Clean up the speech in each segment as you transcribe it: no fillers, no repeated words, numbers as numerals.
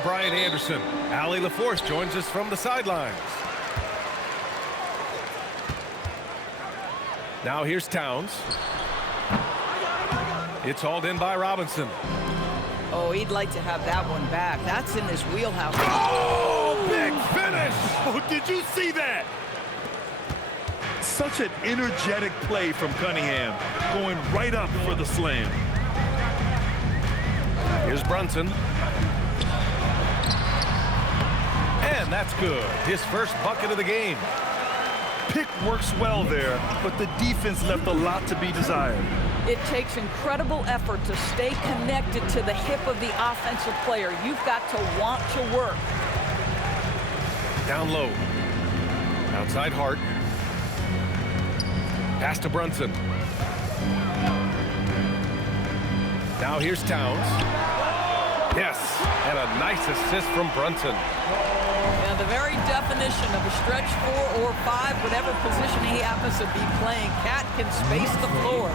I'm Brian Anderson. Allie LaForce joins us from the sidelines. Now here's Towns. It's hauled in by Robinson. Oh, he'd like to have that one back. That's in his wheelhouse. Oh, big finish! Oh, did you see that? Such an energetic play from Cunningham, going right up for the slam. Here's Brunson. And that's good. His first bucket of the game. Pick works well there, but the defense left a lot to be desired. It takes incredible effort to stay connected to the hip of the offensive player. You've got to want to work. Down low. Outside Hart. Pass to Brunson. Now here's Towns. Yes, and a nice assist from Brunson. Yeah, the very definition of a stretch 4 or 5, whatever position he happens to be playing, Cat can space the floor.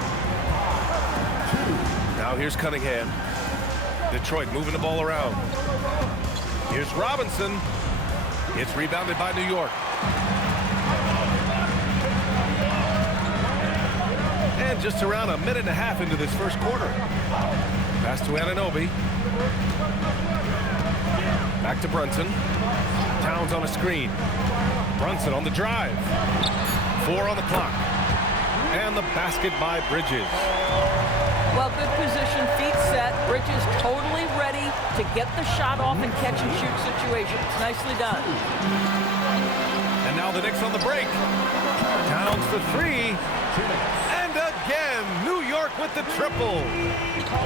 Now here's Cunningham. Detroit moving the ball around. Here's Robinson. It's rebounded by New York. And just around a minute and a half into this first quarter. Pass to Anunoby. Back to Brunson. Towns on a screen. Brunson on the drive. 4 on the clock. And the basket by Bridges. Well, good position, feet set. Bridges totally ready to get the shot off and catch and shoot situation. It's nicely done. And now the Knicks on the break. Towns for 3. And again, New York with the triple.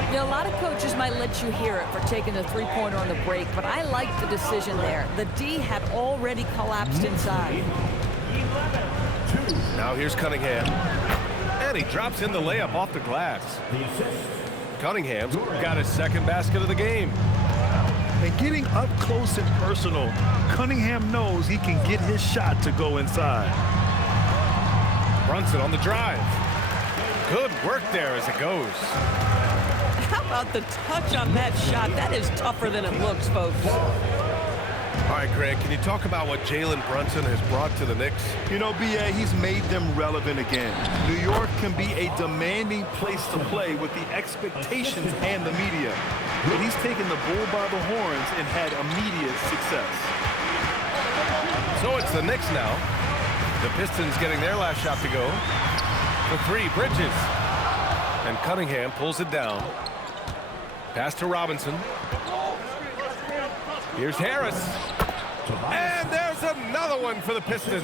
You know, a lot of coaches might let you hear it for taking the three-pointer on the break, but I like the decision there. The D had already collapsed inside. Now here's Cunningham. And he drops in the layup off the glass. Cunningham's got his second basket of the game. And getting up close and personal, Cunningham knows he can get his shot to go inside. Brunson on the drive. Good work there as it goes. How about the touch on that shot? That is tougher than it looks, folks. All right, Greg, can you talk about what Jalen Brunson has brought to the Knicks? You know, B.A., he's made them relevant again. New York can be a demanding place to play with the expectations and the media. But he's taken the bull by the horns and had immediate success. So it's the Knicks now. The Pistons getting their last shot to go. For 3, Bridges. And Cunningham pulls it down. Pass to Robinson. Here's Harris. And there's another one for the Pistons.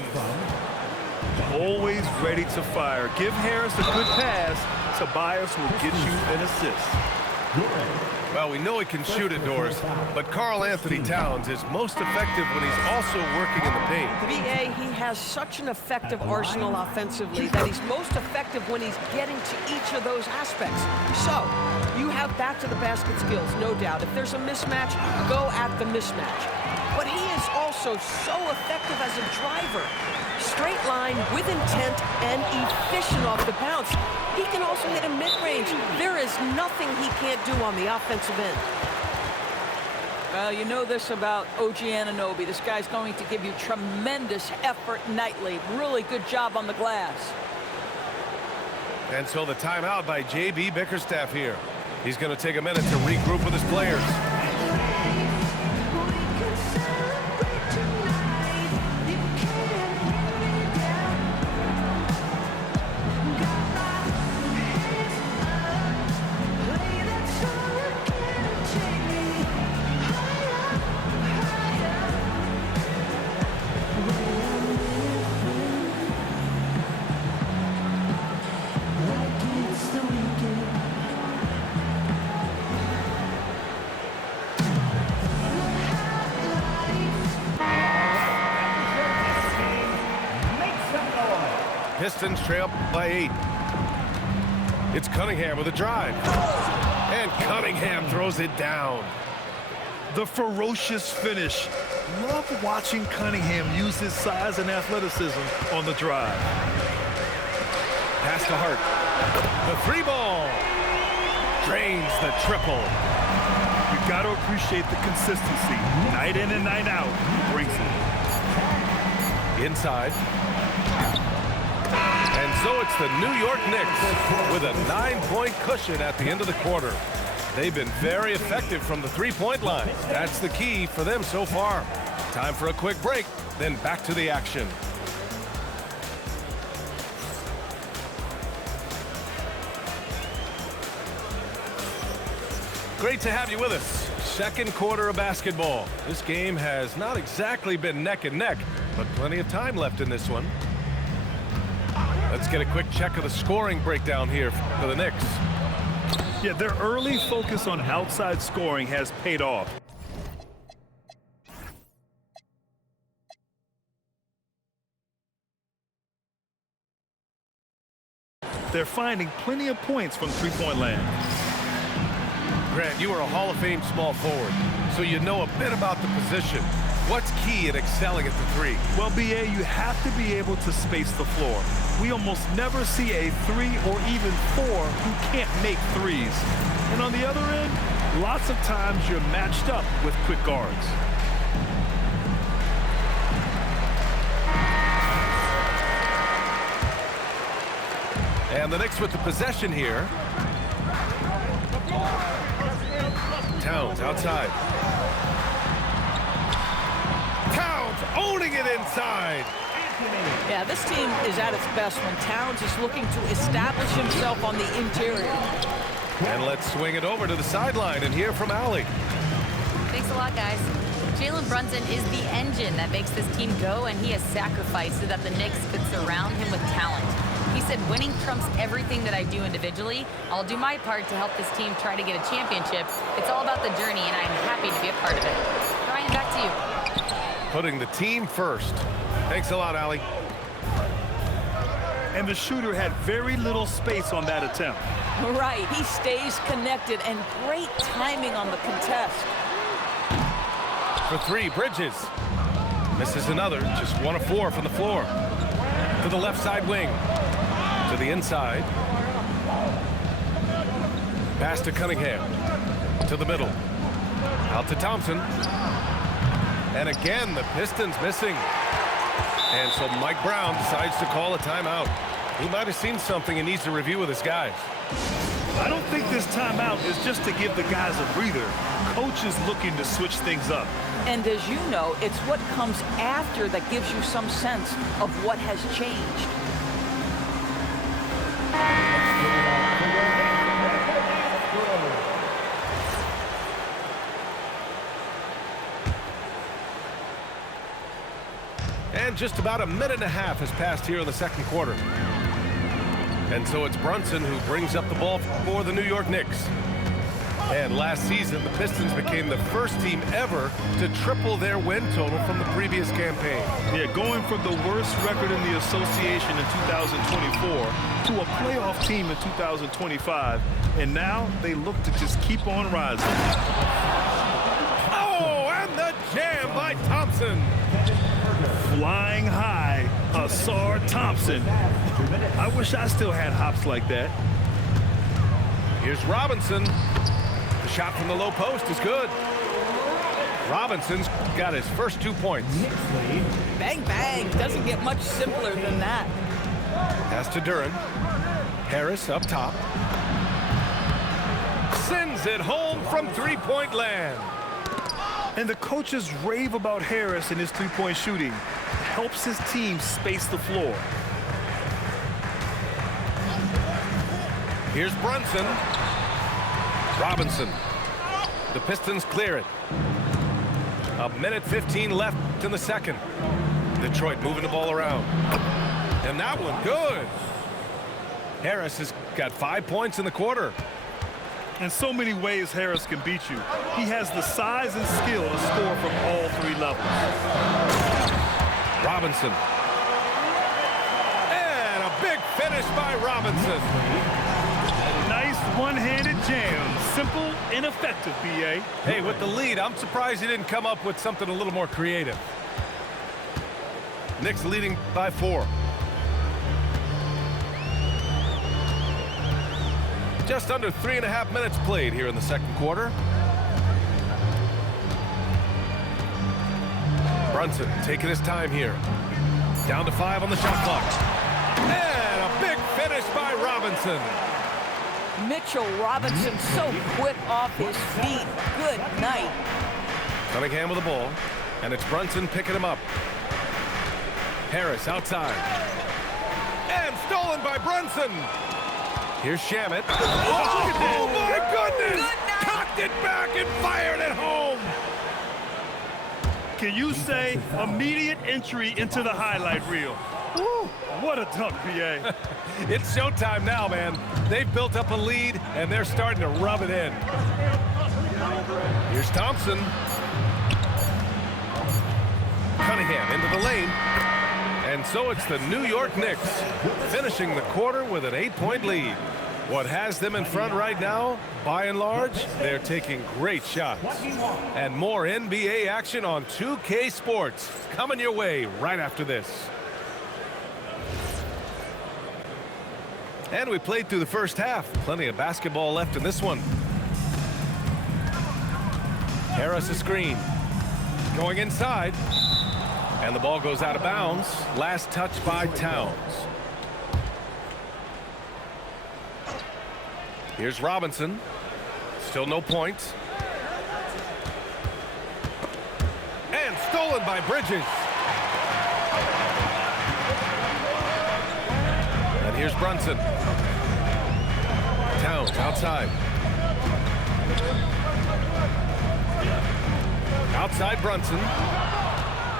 Always ready to fire. Give Harris a good pass. Tobias will get you an assist. Well, we know he can shoot it, Doris, but Karl Anthony Towns is most effective when he's also working in the paint. B.A., he has such an effective arsenal offensively that he's most effective when he's getting to each of those aspects. So, you have back-to-the-basket skills, no doubt. If there's a mismatch, go at the mismatch. But he is also so effective as a driver. Straight line, with intent, and efficient off the bounce. He can also hit a mid-range. There is nothing he can't do on the offensive end. Well, you know this about OG Anunoby. This guy's going to give you tremendous effort nightly. Really good job on the glass. And so the timeout by J.B. Bickerstaff here. He's going to take a minute to regroup with his players. Pistons trail by 8. It's Cunningham with a drive. And Cunningham throws it down. The ferocious finish. Love watching Cunningham use his size and athleticism on the drive. Pass to Hart. The 3 ball. Drains the triple. You got to appreciate the consistency. Night in and night out, he brings it. Inside. And so it's the New York Knicks with a 9-point cushion at the end of the quarter. They've been very effective from the three-point line. That's the key for them so far. Time for a quick break, then back to the action. Great to have you with us. Second quarter of basketball. This game has not exactly been neck and neck, but plenty of time left in this one. Let's get a quick check of the scoring breakdown here for the Knicks. Yeah, their early focus on outside scoring has paid off. They're finding plenty of points from three-point land. Grant, you are a Hall of Fame small forward, so you know a bit about the position. What's key in excelling at the three? Well, BA, you have to be able to space the floor. We almost never see a 3 or even 4 who can't make threes. And on the other end, lots of times you're matched up with quick guards. And the Knicks with the possession here. Towns outside. Towns owning it inside. Yeah, this team is at its best when Towns is looking to establish himself on the interior. And let's swing it over to the sideline and hear from Allie. Thanks a lot, guys. Jalen Brunson is the engine that makes this team go, and he has sacrificed so that the Knicks could surround him with talent. He said, winning trumps everything that I do individually. I'll do my part to help this team try to get a championship. It's all about the journey, and I'm happy to be a part of it. Ryan, back to you. Putting the team first. Thanks a lot, Allie. And the shooter had very little space on that attempt. Right, he stays connected, and great timing on the contest. For three, Bridges. Misses another, just 1 of 4 from the floor. To the left side wing. To the inside. Pass to Cunningham. To the middle. Out to Thompson. And again, the Pistons missing. And so Mike Brown decides to call a timeout. He might have seen something and needs to review with his guys. I don't think this timeout is just to give the guys a breather. Coach is looking to switch things up. And as you know, it's what comes after that gives you some sense of what has changed. And just about a minute and a half has passed here in the second quarter. And so it's Brunson who brings up the ball for the New York Knicks. And last season, the Pistons became the first team ever to triple their win total from the previous campaign. Yeah, going from the worst record in the association in 2024 to a playoff team in 2025. And now they look to just keep on rising. Oh, and the jam by Thompson. Flying high, Asar Thompson. I wish I still had hops like that. Here's Robinson. The shot from the low post is good. Robinson's got his first 2 points. Bang, bang. Doesn't get much simpler than that. Pass to Duran. Harris up top. Sends it home from three-point land. And the coaches rave about Harris and his three-point shooting. Helps his team space the floor. Here's Brunson. Robinson. The Pistons clear it. A minute 15 left in the second. Detroit moving the ball around. And that one good. Harris has got 5 points in the quarter. In so many ways, Harris can beat you. He has the size and skill to score from all 3 levels. Robinson. And a big finish by Robinson. Nice one-handed jam. Simple and effective, B.A. Hey, with the lead, I'm surprised he didn't come up with something a little more creative. Knicks leading by 4. Just under 3.5 minutes played here in the second quarter. Brunson taking his time here. Down to 5 on the shot clock. And a big finish by Robinson. Mitchell Robinson so quick off his feet. Good night. Cunningham with the ball, and it's Brunson picking him up. Harris outside. And stolen by Brunson. Here's Shamet. Oh, my goodness! Cocked it back and fired it home. Can you say immediate entry into the highlight reel? Woo, what a dunk, PA. It's showtime now, man. They've built up a lead, and they're starting to rub it in. Here's Thompson. Cunningham into the lane. And so it's the New York Knicks finishing the quarter with an 8-point lead. What has them in front right now, by and large, they're taking great shots. And more NBA action on 2K Sports coming your way right after this. And we played through the first half. Plenty of basketball left in this one. Harris a screen. Going inside. And the ball goes out of bounds. Last touch by Towns. Here's Robinson. Still no points. And stolen by Bridges. And here's Brunson. Towns outside. Outside Brunson.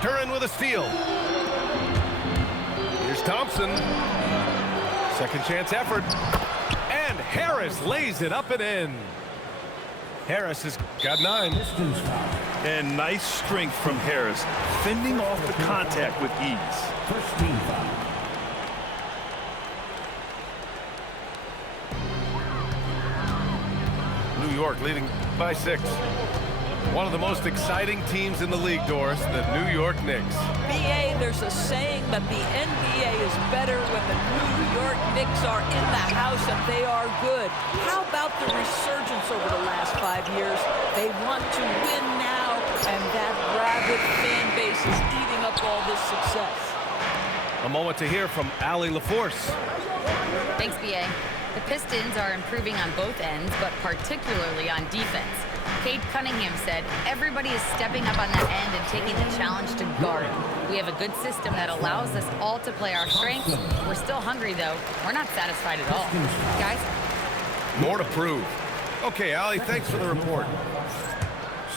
Duran with a steal. Here's Thompson. Second chance effort. And Harris lays it up and in. Harris has got 9. And nice strength from Harris, fending off the contact with ease. First team foul. New York leading by 6. One of the most exciting teams in the league, Doris, the New York Knicks. BA, there's a saying that the NBA is better when the New York Knicks are in the house and they are good. How about the resurgence over the last 5 years? They want to win now, and that rabid fan base is eating up all this success. A moment to hear from Allie LaForce. Thanks, BA. The Pistons are improving on both ends, but particularly on defense. Cade Cunningham said, everybody is stepping up on that end and taking the challenge to guard. We have a good system that allows us all to play our strengths. We're still hungry, though. We're not satisfied at all. Guys? More to prove. Okay, Allie, thanks for the report.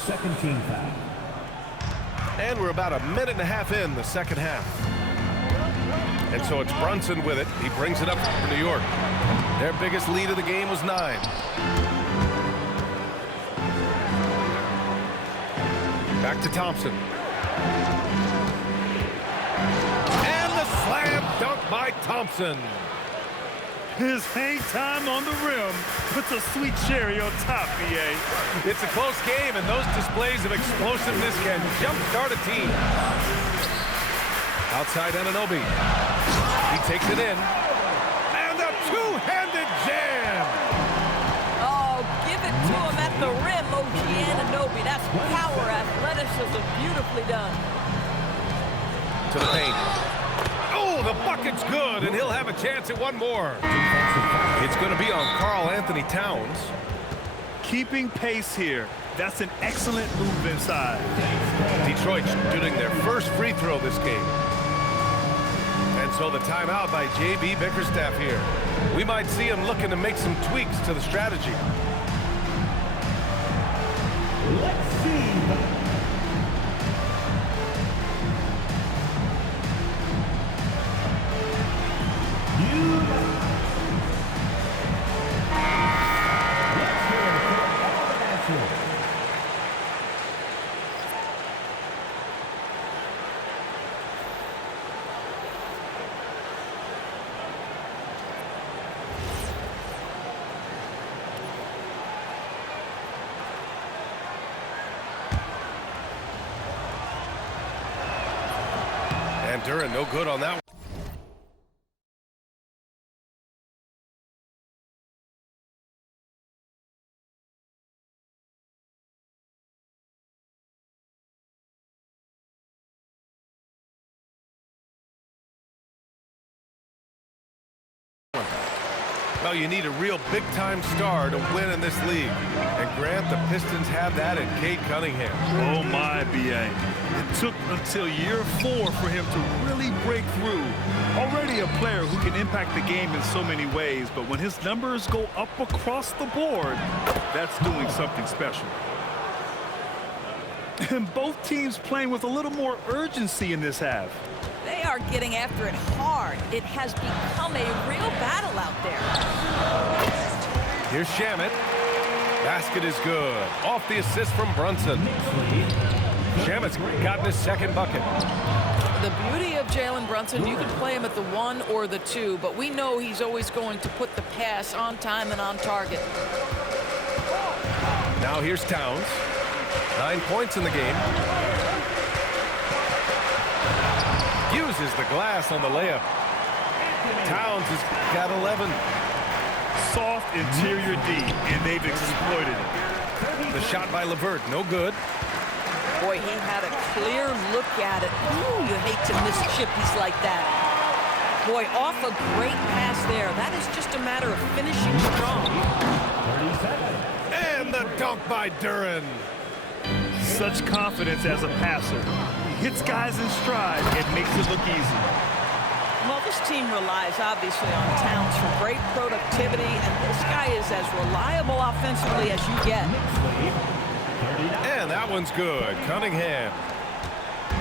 Second team foul. And we're about a minute and a half in the second half. And so it's Brunson with it. He brings it up for New York. Their biggest lead of the game was 9. Back to Thompson. And the slam dunk by Thompson. His hang time on the rim puts a sweet cherry on top, BA. It's a close game, and those displays of explosiveness can jumpstart a team. Outside Anunoby. He takes it in. And a two-handed jam. Oh, give it to him at the rim, OG Anunoby. That's power, athleticism, beautifully done. To the paint. Oh, the bucket's good, and he'll have a chance at one more. It's going to be on Karl Anthony Towns. Keeping pace here. That's an excellent move inside. Detroit shooting their first free throw this game. And so the timeout by J.B. Bickerstaff here. We might see him looking to make some tweaks to the strategy. Let's see. And Duran no good on that one. Well, you need a real big-time star to win in this league. And Grant, the Pistons have that in Cade Cunningham. Oh, my, B.A. It took until year 4 for him to really break through. Already a player who can impact the game in so many ways, but when his numbers go up across the board, that's doing something special. And both teams playing with a little more urgency in this half. They are getting after it hard. It has become a real battle out there. Here's Shamet. Basket is good. Off the assist from Brunson. Shamet's gotten his second bucket. The beauty of Jalen Brunson, you can play him at the 1 or the 2, but we know he's always going to put the pass on time and on target. Now here's Towns. 9 points in the game. Uses the glass on the layup. Towns has got 11. Soft interior D, and they've exploited it. The shot by LeVert, no good. Boy, he had a clear look at it. Ooh, you hate to miss chippies like that. Boy, off a great pass there. That is just a matter of finishing strong. And the dunk by Duren. Such confidence as a passer. He hits guys in stride and makes it look easy. Well, this team relies obviously on Towns for great productivity, and this guy is as reliable offensively as you get. And that one's good. Cunningham.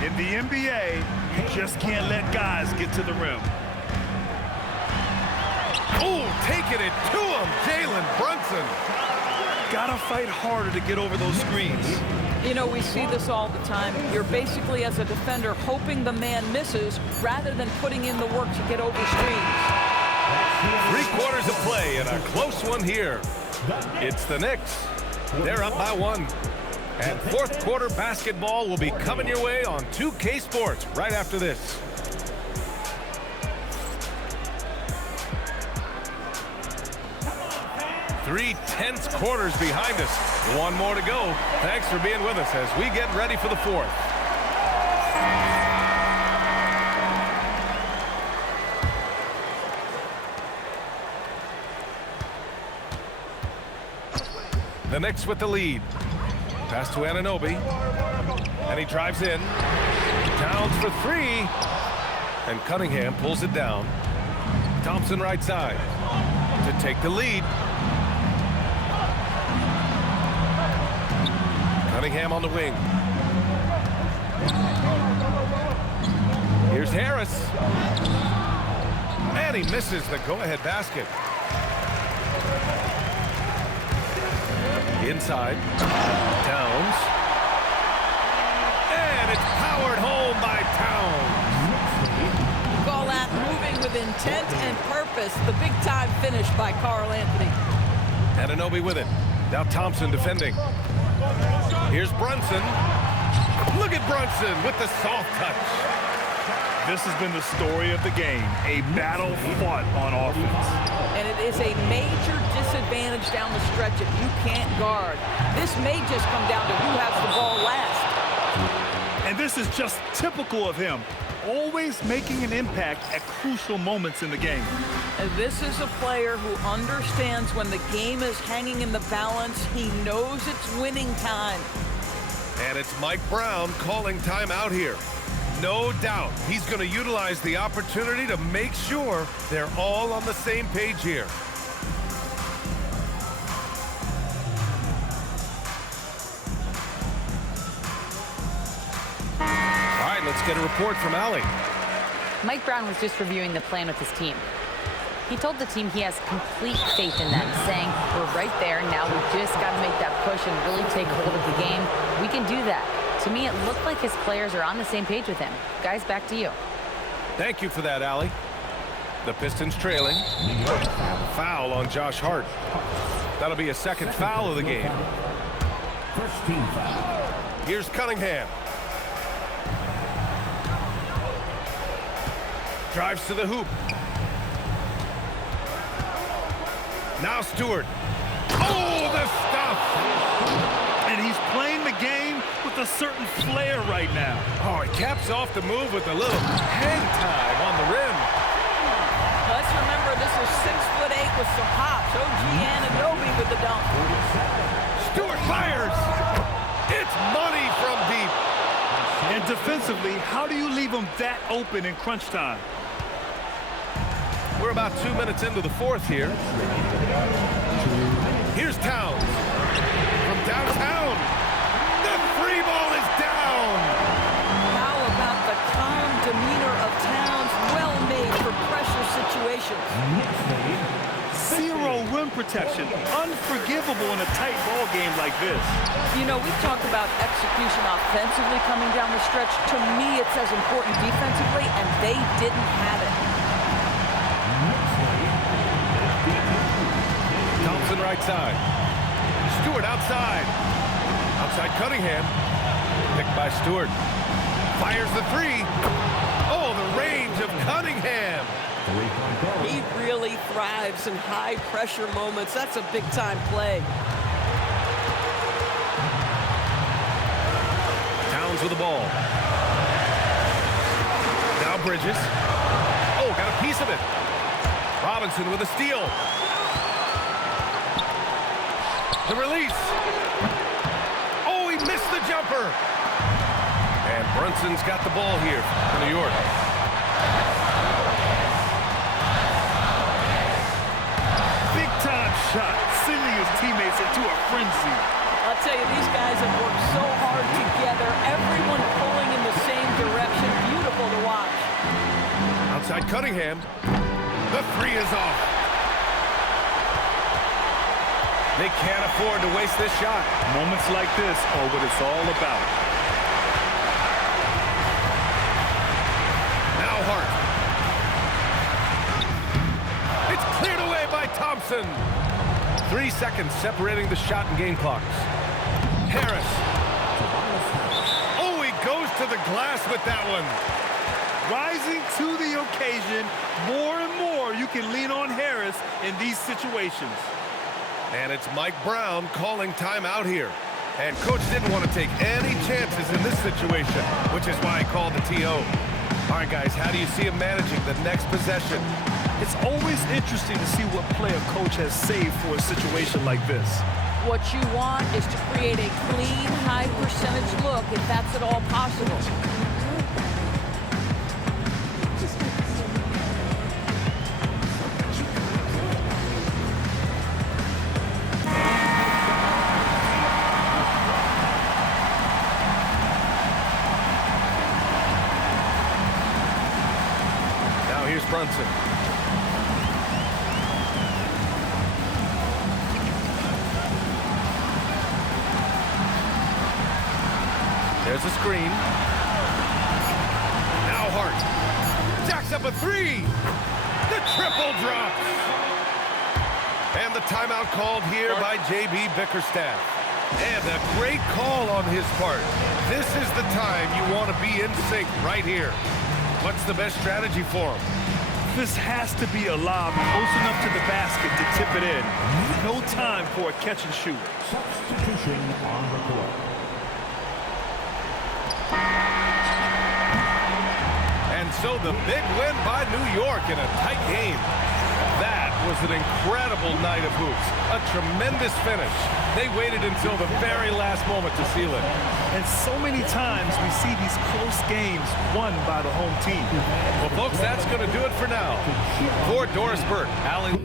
In the NBA, you just can't let guys get to the rim. Oh, taking it to him, Jalen Brunson. Gotta fight harder to get over those screens. You know, we see this all the time. You're basically, as a defender, hoping the man misses rather than putting in the work to get over screens. 3/4 of play and a close one here. It's the Knicks. They're up by 1. And 4th quarter basketball will be coming your way on 2K Sports right after this. Three tense quarters behind us. 1 more to go. Thanks for being with us as we get ready for the 4th. The Knicks with the lead. Pass to Anunoby. And he drives in. Towns for 3. And Cunningham pulls it down. Thompson right side to take the lead. Cunningham on the wing. Here's Harris. And he misses the go-ahead basket. Inside. Towns. And it's powered home by Towns. Call that moving with intent and purpose. The big-time finish by Karl Anthony. Anunoby with it. Now Thompson defending. Here's Brunson. Look at Brunson with the soft touch. This has been the story of the game, a battle fought on offense. And it is a major disadvantage down the stretch if you can't guard. This may just come down to who has the ball last. And this is just typical of him, always making an impact at crucial moments in the game. And this is a player who understands when the game is hanging in the balance. He knows it's winning time. And it's Mike Brown calling timeout here. No doubt he's going to utilize the opportunity to make sure they're all on the same page here. All right, let's get a report from Allie. Mike Brown was just reviewing the plan with his team. He told the team he has complete faith in them, saying, we're right there, now we've just got to make that push and really take hold of the game. We can do that. To me, it looked like his players are on the same page with him. Guys, back to you. Thank you for that, Allie. The Pistons trailing. Foul on Josh Hart. That'll be a second foul of the game. First team foul. Here's Cunningham. Drives to the hoop. Now Stewart. Oh, the stuff! And he's playing the game with a certain flair right now. Oh, he caps off the move with a little hang time on the rim. Let's remember, this also 6'8" with some hops. OG Anunoby with the dunk. Stewart fires. It's money from deep. And defensively, how do you leave them that open in crunch time? We're about 2 minutes into the fourth here. Here's Towns from downtown. The free ball is down. How about the calm demeanor of Towns? Well made for pressure situations. Zero rim protection. Unforgivable in a tight ball game like this. You know, we've talked about execution offensively coming down the stretch. To me, it's as important defensively, and they didn't have it. Thompson right side. Stewart outside. Outside Cunningham. Picked by Stewart. Fires the three. Oh, the range of Cunningham. He really thrives in high-pressure moments. That's a big-time play. Towns with the ball. Now Bridges. Oh, got a piece of it. Robinson with a steal. The release. Oh, he missed the jumper. And Brunson's got the ball here for New York. Big-time shot, sending his teammates into a frenzy. I'll tell you, these guys have worked so hard together. Everyone pulling in the same direction. Beautiful to watch. Outside Cunningham. The three is off. They can't afford to waste this shot. Moments like this are what it's all about. Now Hart. It's cleared away by Thompson. 3 seconds separating the shot and game clocks. Harris. Oh, he goes to the glass with that one. Rising to the occasion, more and more you can lean on Harris in these situations. And it's Mike Brown calling timeout here. And coach didn't want to take any chances in this situation, which is why he called the TO. All right, guys, how do you see him managing the next possession? It's always interesting to see what play a coach has saved for a situation like this. What you want is to create a clean, high-percentage look, if that's at all possible. Brunson. There's a screen. Now Hart. Jacks up a three. The triple drops. And the timeout called here by J.B. Bickerstaff. And a great call on his part. This is the time you want to be in sync right here. What's the best strategy for him? This has to be a lob close enough to the basket to tip it in. No time for a catch and shoot. Substitution on the court. And so the big win by New York in a tight game. That was an incredible night of hoops. A tremendous finish. They waited until the very last moment to seal it. And so many times we see these close games won by the home team. Well, folks, that's going to do it for now. For Doris Burke, Allie...